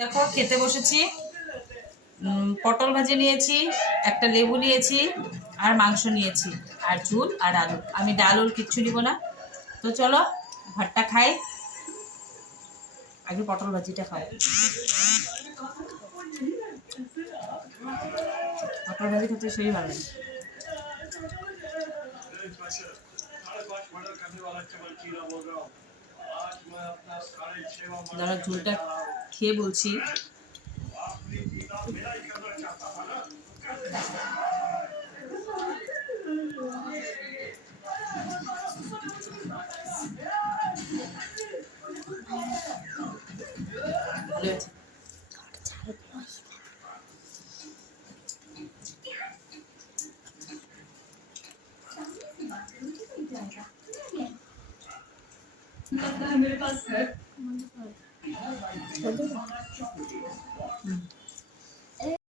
দেখো খেতে বসেছি। পটল ভাজি নিয়েছি, একটা লেবু নিয়েছি, আর মাংস নিয়েছি, আর ঝুল আর আলু। আমি ডাল ওল কিচ্ছু নিব না। তো চলো ভাতটা খাই, আগে পটল ভাজিটা খাও। পটল ভাজি খেতে সেই ভালো লাগে। যারা ঝোলটা খেয়ে বলছি। ভালো আছে। मेरे पास है